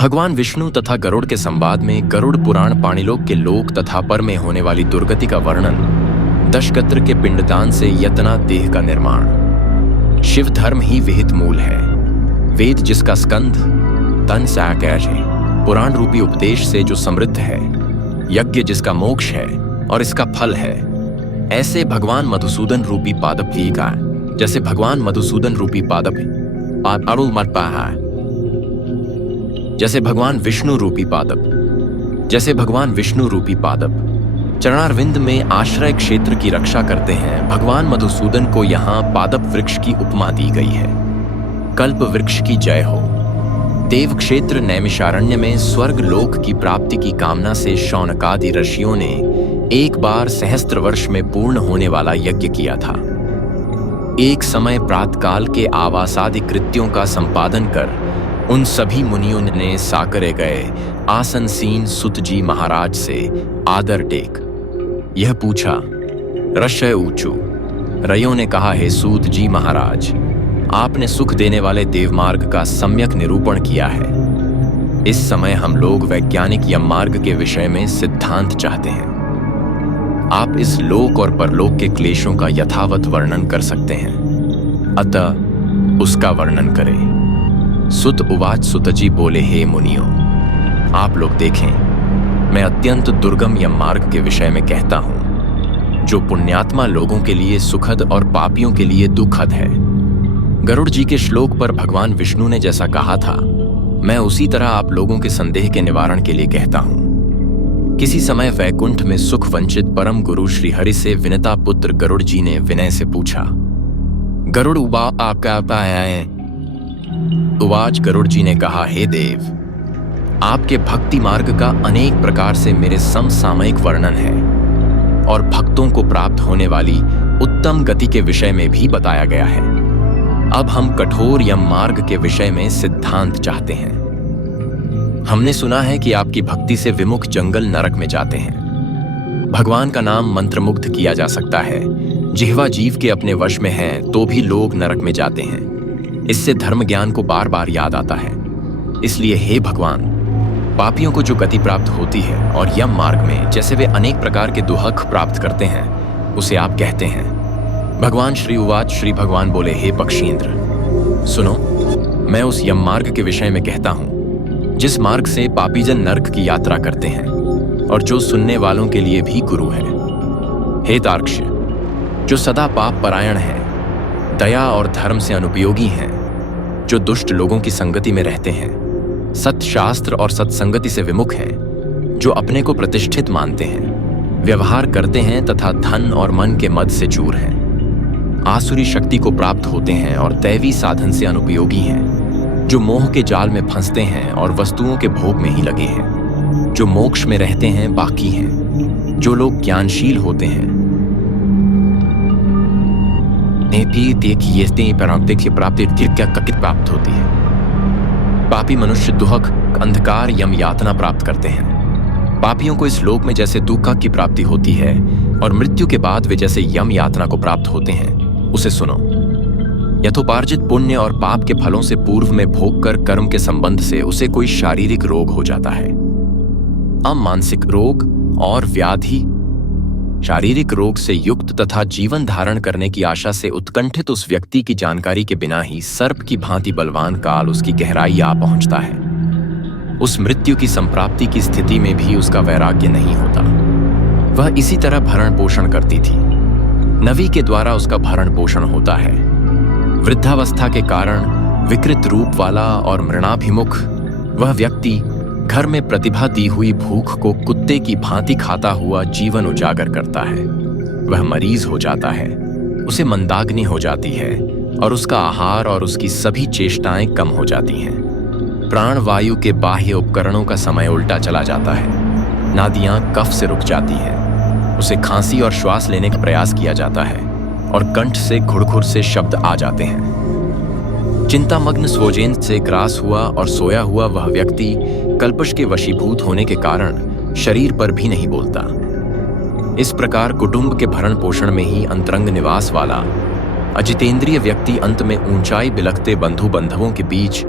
भगवान विष्णु तथा गरुड़ के संवाद में गरुड़ पुराण पाणिलोक के लोक तथा पर में होने वाली दुर्गति का वर्णन, दशगत्र के पिंडदान से यतना देह का निर्माण, शिव धर्म ही विहित मूल है, वेद जिसका स्कंध तन साकैज है, पुराण रूपी उपदेश से जो समृद्ध है, यज्ञ जिसका मोक्ष है और इसका फल है। ऐसे भगवान मधुसूदन रूपी पादप का जैसे भगवान मधुसूदन रूपी पादप अरुल मत पाहा, जैसे भगवान विष्णु रूपी पादप, जैसे भगवान विष्णु रूपी पादप चरणारविंद में आश्रय क्षेत्र की रक्षा करते हैं, भगवान मधुसूदन को यहाँ पादप वृक्ष की उपमा दी गई है। कल्प वृक्ष की जय हो। देव क्षेत्र नैमिषारण्य में स्वर्ग लोक की प्राप्ति की कामना से शौनकादि ऋषियों ने एक बार सहस्त्र वर्ष में पूर्ण होने वाला यज्ञ किया था। एक समय प्रातकाल के आवासादि कृत्यों का संपादन कर उन सभी मुनियों ने साकरे गए आसनसीन सुत जी महाराज से आदर टेक यह पूछा, रशय ऊंचू। रयों ने कहा, हे सूत जी महाराज, आपने सुख देने वाले देवमार्ग का सम्यक निरूपण किया है। इस समय हम लोग वैज्ञानिक यम मार्ग के विषय में सिद्धांत चाहते हैं। आप इस लोक और परलोक के क्लेशों का यथावत वर्णन कर सकते हैं, अतः उसका वर्णन करें। सुत उवाच, सुतजी बोले, हे मुनियों, आप लोग देखें, मैं अत्यंत दुर्गम यम मार्ग के विषय में कहता हूं, जो पुण्यात्मा लोगों के लिए सुखद और पापियों के लिए दुखद है। गरुड़ जी के श्लोक पर भगवान विष्णु ने जैसा कहा था, मैं उसी तरह आप लोगों के संदेह के निवारण के लिए कहता हूं। किसी समय वैकुंठ में सुख वंचित परम गुरु श्री हरि से विनता पुत्र गरुड़ जी ने विनय से पूछा, गरुड़ उबा आपका पाया है। उवाच, गरुड़ जी ने कहा, हे देव, आपके भक्ति मार्ग का अनेक प्रकार से मेरे समसामयिक वर्णन है और भक्तों को प्राप्त होने वाली उत्तम गति के विषय में भी बताया गया है। अब हम कठोर यम मार्ग के विषय में सिद्धांत चाहते हैं। हमने सुना है कि आपकी भक्ति से विमुख जंगल नरक में जाते हैं। भगवान का नाम मंत्रमुग्ध किया जा सकता है, जिह्वा जीव के अपने वश में है तो भी लोग नरक में जाते हैं। इससे धर्म ज्ञान को बार बार याद आता है। इसलिए हे भगवान, पापियों को जो गति प्राप्त होती है और यम मार्ग में जैसे वे अनेक प्रकार के दुहक प्राप्त करते हैं, उसे आप कहते हैं। भगवान श्री उवाच, श्री भगवान बोले, हे पक्षींद्र, सुनो, मैं उस यम मार्ग के विषय में कहता हूं, जिस मार्ग से पापीजन नर्क की यात्रा करते हैं और जो सुनने वालों के लिए भी गुरु है। हे तार्क्ष्य, जो सदा पाप परायण है, दया और धर्म से अनुपयोगी हैं, जो दुष्ट लोगों की संगति में रहते हैं, सत्शास्त्र और सत्संगति से विमुख हैं, जो अपने को प्रतिष्ठित मानते हैं, व्यवहार करते हैं तथा धन और मन के मद से चूर हैं, आसुरी शक्ति को प्राप्त होते हैं और दैवी साधन से अनुपयोगी हैं, जो मोह के जाल में फंसते हैं और वस्तुओं के भोग में ही लगे हैं, जो मोक्ष में रहते हैं बाकी हैं, जो लोग ज्ञानशील होते हैं, प्राप्त होती है। पापी मनुष्य दुहक अंधकार यम यातना प्राप्त करते हैं। पापियों को इस लोक में जैसे दुख की प्राप्ति होती है और मृत्यु के बाद वे जैसे यम यातना को प्राप्त होते हैं, उसे सुनो। यथोपार्जित पुण्य और पाप के फलों से पूर्व में भोग कर कर्म के संबंध से उसे कोई शारीरिक रोग हो जाता है। मानसिक रोग और व्याधि, शारीरिक रोग से युक्त तथा जीवन धारण करने की आशा से उत्कंठित उस व्यक्ति की जानकारी के बिना ही सर्प की भांति बलवान काल उसकी गहराई आ पहुंचता है। उस मृत्यु की संप्राप्ति की स्थिति में भी उसका वैराग्य नहीं होता। वह इसी तरह भरण पोषण करती थी। नवी के द्वारा उसका भरण पोषण होता है। वृद्धावस्था के कारण विकृत रूप वाला और मृणाभिमुख वह व्यक्ति घर में प्रतिभा दी हुई भूख को कुत्ते की भांति खाता हुआ जीवन उजागर करता है। वह मरीज हो जाता है, उसे मंदाग्नि हो जाती है और उसका आहार और उसकी सभी चेष्टाएं कम हो जाती हैं। प्राण वायु के बाह्य उपकरणों का समय उल्टा चला जाता है। नादियां कफ से रुक जाती हैं। उसे खांसी और श्वास लेने का प्रयास किया जाता है और कंठ से घुड़घुड़ से शब्द आ जाते हैं। चिंतामग्न स्वोजेन से ग्रास हुआ और सोया हुआ वह व्यक्ति कल्पश के वशीभूत होने के कारण शरीर पर भी नहीं बोलता। इस प्रकार कुटुंब के भरण पोषण में ही अंतरंग निवास वाला अजितेंद्रिय व्यक्ति अंत में ऊंचाई बिलखते बंधु बंधवों के बीच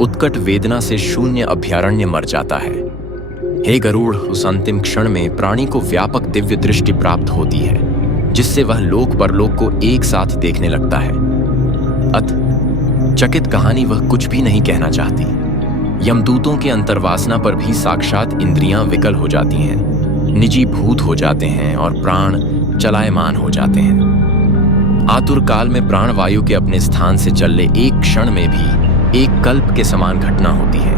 उत्कट वेदना से शून्य अभयारण्य मर जाता है। हे गरुड़, उस अंतिम क्षण में प्राणी को व्यापक दिव्य दृष्टि प्राप्त होती है, जिससे वह लोक परलोक को एक साथ देखने लगता है। अत चकित कहानी वह कुछ भी नहीं कहना चाहती। यमदूतों के अंतर्वासना पर भी साक्षात इंद्रियां विकल हो जाती हैं, निजी भूत हो जाते हैं और प्राण चलायमान हो जाते हैं। आतुर काल में प्राणवायु के अपने स्थान से चलने एक क्षण में भी एक कल्प के समान घटना होती है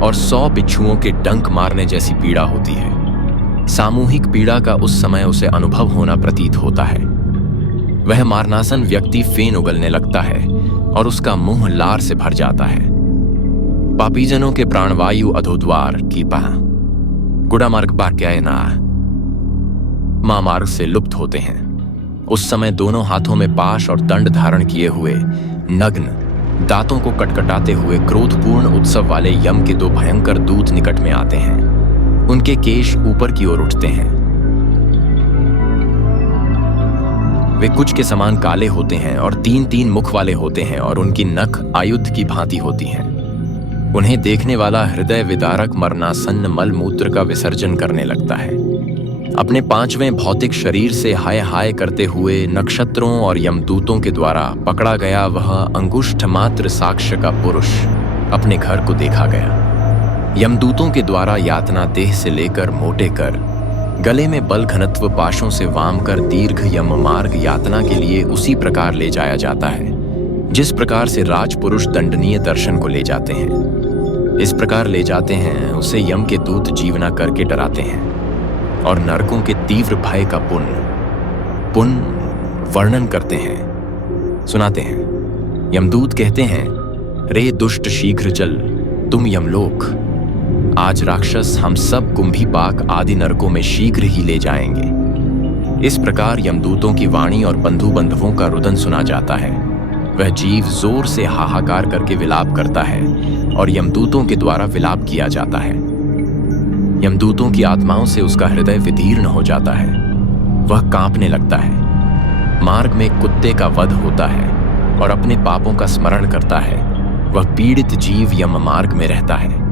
और 100 बिच्छुओं के डंक मारने जैसी पीड़ा होती है। सामूहिक पीड़ा का उस समय उसे अनुभव होना प्रतीत होता है। वह मारनासन व्यक्ति फेन उगलने लगता है और उसका मुंह लार से भर जाता है। पापीजनों के प्राणवायु अधोद्वार की गुड़ामार्ग बाक्यायना मां मार्ग से लुप्त होते हैं। उस समय दोनों हाथों में पाश और दंड धारण किए हुए नग्न, दांतों को कटकटाते हुए क्रोधपूर्ण उत्सव वाले यम के 2 भयंकर दूत निकट में आते हैं। उनके केश ऊपर की ओर उठते हैं। वे कुछ के समान काले होते हैं और 3-3 मुख वाले होते हैं और उनकी नख आयुध की भांति होती हैं। उन्हें देखने वाला हृदय विदारक मरणासन्न मल मूत्र का विसर्जन करने लगता है। अपने 5वें भौतिक शरीर से हाय हाय करते हुए नक्षत्रों और यमदूतों के द्वारा पकड़ा गया वह अंगुष्ठ मात्र साक्ष्य का पुरुष अपने घर को देखा गया। यमदूतों के द्वारा यातना देह से लेकर मोटे कर, गले में बल घनत्व पाशों से वाम कर दीर्घ यम मार्ग यातना के लिए उसी प्रकार ले जाया जाता है जिस प्रकार से राजपुरुष दंडनीय दर्शन को ले जाते हैं। इस प्रकार ले जाते हैं उसे यम के दूत जीवना करके डराते हैं और नरकों के तीव्र भय का पुण्य वर्णन करते हैं, सुनाते हैं। यमदूत कहते हैं, रे दुष्ट शीघ्र चल तुम यमलोक। आज राक्षस हम सब कुंभीपाक आदि नरकों में शीघ्र ही ले जाएंगे। इस प्रकार यमदूतों की वाणी और बंधु बंधुओं का रुदन सुना जाता है। वह जीव जोर से हाहाकार करके विलाप करता है और यमदूतों के द्वारा विलाप किया जाता है। यमदूतों की आत्माओं से उसका हृदय विदीर्ण हो जाता है। वह कांपने लगता है। मार्ग में कुत्ते का वध होता है और अपने पापों का स्मरण करता है। वह पीड़ित जीव यम मार्ग में रहता है।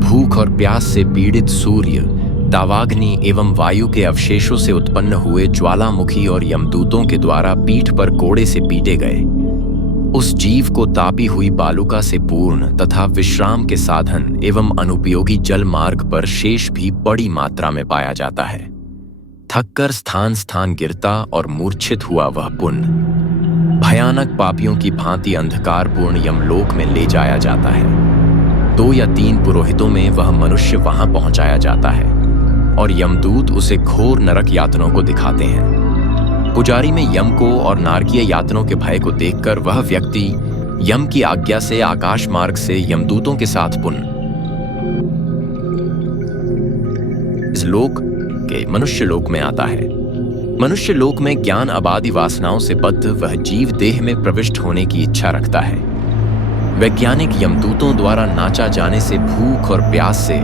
भूख और प्यास से पीड़ित सूर्य, दावाग्नि एवं वायु के अवशेषों से उत्पन्न हुए ज्वालामुखी और यमदूतों के द्वारा पीठ पर कोड़े से पीटे गए उस जीव को तापी हुई बालुका से पूर्ण तथा विश्राम के साधन एवं अनुपयोगी जल मार्ग पर शेष भी बड़ी मात्रा में पाया जाता है। थककर स्थान स्थान गिरता और मूर्छित हुआ वह पुण्य भयानक पापियों की भांति अंधकारपूर्ण यमलोक में ले जाया जाता है। 2 या 3 पुरोहितों में वह मनुष्य वहां पहुंचाया जाता है और यमदूत उसे घोर नरक यातनों को दिखाते हैं। पुजारी में यम को और नारकीय यातनों के भय को देखकर वह व्यक्ति यम की आज्ञा से आकाश मार्ग से यमदूतों के साथ पुण्य इस लोक के मनुष्य लोक में आता है। मनुष्य लोक में ज्ञान आबादी वासनाओं से बद्ध वह जीव देह में प्रविष्ट होने की इच्छा रखता है। वैज्ञानिक यमदूतों द्वारा नाचा जाने से भूख और प्यास से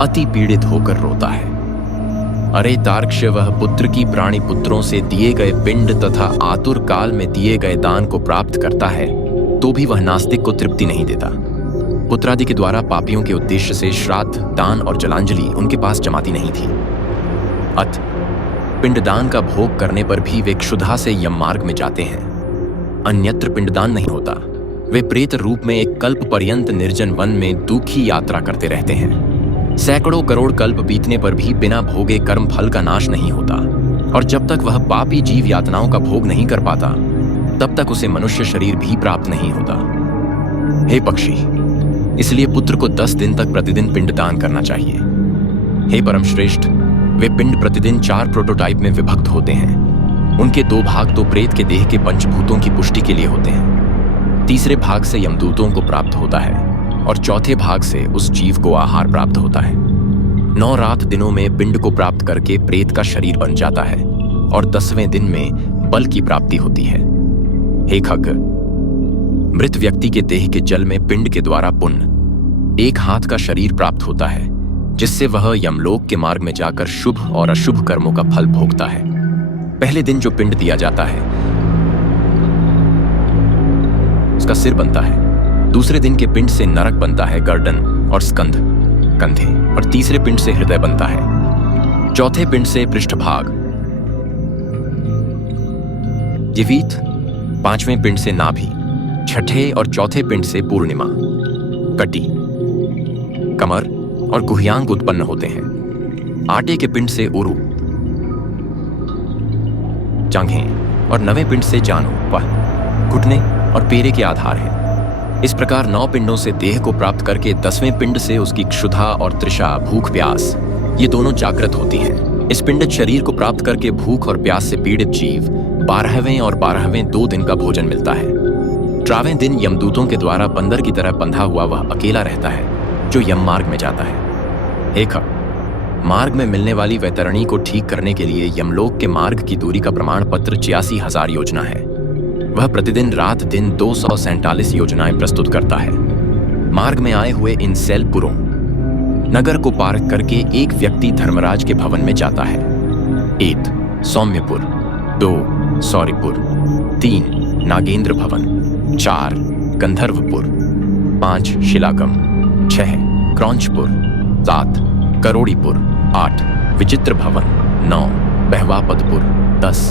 अति पीड़ित होकर रोता है। अरे तार्क्ष, वह पुत्र की प्राणी पुत्रों से दिए गए पिंड तथा आतुर काल में दिए गए दान को प्राप्त करता है तो भी वह नास्तिक को तृप्ति नहीं देता। पुत्रादि के द्वारा पापियों के उद्देश्य से श्राद्ध, दान और जलांजलि उनके पास जमाती नहीं थी। अत पिंडदान का भोग करने पर भी वे क्षुधा से यम मार्ग में जाते हैं। अन्यत्र पिंडदान नहीं होता। वे प्रेत रूप में एक कल्प पर्यंत निर्जन वन में दुखी यात्रा करते रहते हैं। सैकड़ों करोड़ कल्प बीतने पर भी बिना भोगे कर्म फल का नाश नहीं होता और जब तक वह पापी जीव यातनाओं का भोग नहीं कर पाता तब तक उसे मनुष्य शरीर भी प्राप्त नहीं होता। हे पक्षी, इसलिए पुत्र को 10 दिन तक प्रतिदिन पिंडदान करना चाहिए। हे परमश्रेष्ठ, वे पिंड प्रतिदिन 4 प्रोटोटाइप में विभक्त होते हैं। उनके 2 भाग तो प्रेत के देह के पंचभूतों की पुष्टि के लिए होते हैं, तीसरे भाग से यमदूतों को प्राप्त होता है और चौथे भाग से उस जीव को आहार प्राप्त होता है। 9 रात दिनों में पिंड को प्राप्त करके प्रेत का शरीर बन जाता है और 10वें दिन में बल की प्राप्ति होती है। हे खग, मृत व्यक्ति के देह के जल में पिंड के द्वारा पुण्य 1 हाथ का शरीर प्राप्त होता है जिससे वह यमलोक के मार्ग में जाकर शुभ और अशुभ कर्मों का फल भोगता है। पहले दिन जो पिंड दिया जाता है उसका सिर बनता है, दूसरे दिन के पिंड से नरक बनता है गर्दन और स्कंध कंधे, और तीसरे पिंड से हृदय बनता है। चौथे पिंड से पृष्ठभाग जीवित, पांचवें पिंड से नाभि, छठे और चौथे पिंड से पूर्णिमा, कटी, कमर और गुह्यांग उत्पन्न होते हैं। आटे के पिंड से उरु, जांघें, और नवें पिंड से जानु, पह, घुटने और पेरे के आधार हैं। इस प्रकार 9 पिंडों से देह को प्राप्त करके 10वें पिंड से उसकी क्षुधा और तृषा, भूख प्यास, ये दोनों जागृत होती हैं। इस पिंडित शरीर को प्राप्त करके भूख और प्यास से पीड़ित जीव 12वें और 12वें 2 दिन का भोजन मिलता है। 18वें दिन यमदूतों के द्वारा बंदर की तरह बंधा हुआ वह अकेला रहता है जो यम मार्ग में जाता है। एक मार्ग में मिलने वाली वैतरणी को ठीक करने के लिए यमलोक के मार्ग की दूरी का प्रमाण पत्र 86,000 योजना है। वह प्रतिदिन रात दिन 247 योजनाएं प्रस्तुत करता है। मार्ग में आए हुए इन सैलपुरों नगर को पार करके एक व्यक्ति धर्मराज के भवन में जाता है। 1 सौम्यपुर, 2 सौरिपुर, 3 नागेंद्र भवन, 4 गंधर्वपुर, 5 शिलागम, 6 क्रौंचपुर, 7 करोड़ीपुर, 8 विचित्र भवन, 9 बहवापदपुर, 10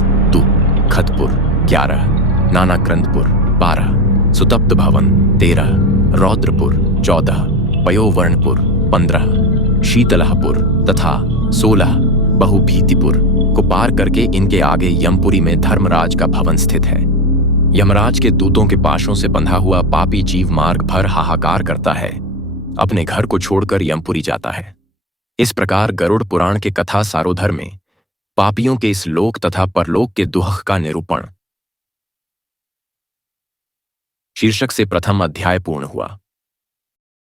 खतपुर, 11 नानाक्रंदपुर, 12 सुतप्त भवन, 13 रौद्रपुर, 14 पयोवर्णपुर, 15 शीतलहपुर तथा 16 बहुभीतिपुर को पार करके इनके आगे यमपुरी में धर्मराज का भवन स्थित है। यमराज के दूतों के पाशों से बंधा हुआ पापी जीव मार्ग भर हाहाकार करता है, अपने घर को छोड़कर यमपुरी जाता है। इस प्रकार गरुड़ पुराण के कथा सारोधर में पापियों के इस लोक तथा परलोक के दुख का निरूपण शीर्षक से प्रथम अध्याय पूर्ण हुआ।